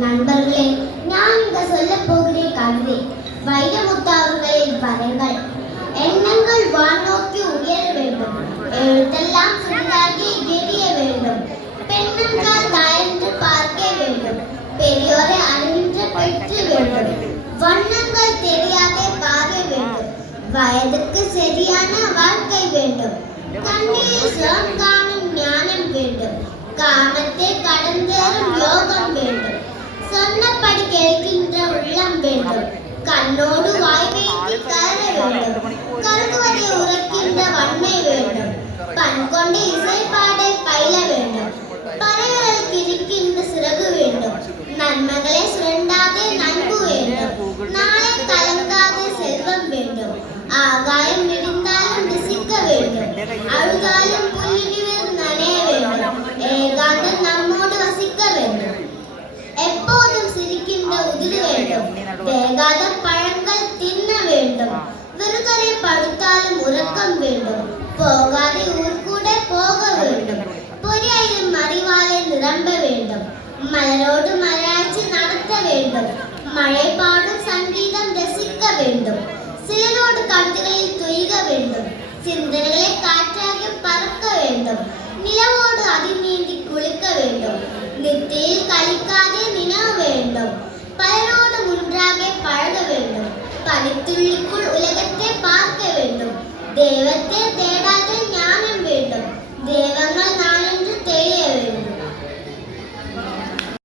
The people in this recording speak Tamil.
நண்பர்களே நான் இங்க சொல்ல போகிற கவிதை வைரமுத்து அவர்களின் பதங்கள். எண்ணங்கள் வானோக்கி உயர வேண்டும். எழுத்தெல்லாம் சிறிதாகி எரிய வேண்டும். பெண்ணென்றால் தாயென்று பார்க்க வேண்டும். பெரியோரை அறிவின்று பெற்று வேண்டும். வண்ணங்கள் தெரியாத பார்க்க வேண்டும். வயதுக்கு சரியான வாழ்க்கை வேண்டும். கண்ணில் சுகம் காணும் ஞானம் வேண்டும். காமத்தை கடந்தேறும் யோகம் കണ്ടോട് വേണ്ടും കൺകൊണ്ട് ഇസൈപ്പാടെ പൈല വേണ്ടും പറയൽക്കിരിക്കുന്ന സിറക് വേണ്ടും നന്മകളെ സുരണ്ടാതെ നൻപു വേണ്ടും നാളെ കലങ്കാതെ സെൽവം വേണ്ടും ആകായം വിടുന്നാലും രസിക്ക വേണ്ടും അഴുകാലും നമ്മോട് വസിക്ക വേണ്ടും എപ്പോഴും സിരിക്കുന്ന ഉതിര് വേണ്ടും വേഗാതെ விருதரை படுத்தாலும் உறக்கம் வேண்டும். போகாதே ஊர் கூட போக வேண்டும். பொறியாயும் அறிவாலை நிரம்ப வேண்டும். மலரோடு மலையாட்சி நடத்த வேண்டும். மழை பாடும் சங்கீதம் ரசிக்க வேண்டும். சிலரோடு கருத்துகளில் துய்க வேண்டும். சிந்தனைகளை காற்றாக பறக்க வேண்டும். நிலவோடு அதிநீந்தி குளிக்க வேண்டும். நித்தியில் கழிக்காதே நினைவு வேண்டும். பலரோடு ஒன்றாக பழக வேண்டும். பனித்துள்ளிக்குள் உலகத்தை பார்க்க வேண்டும் தெய்வத்தை தேட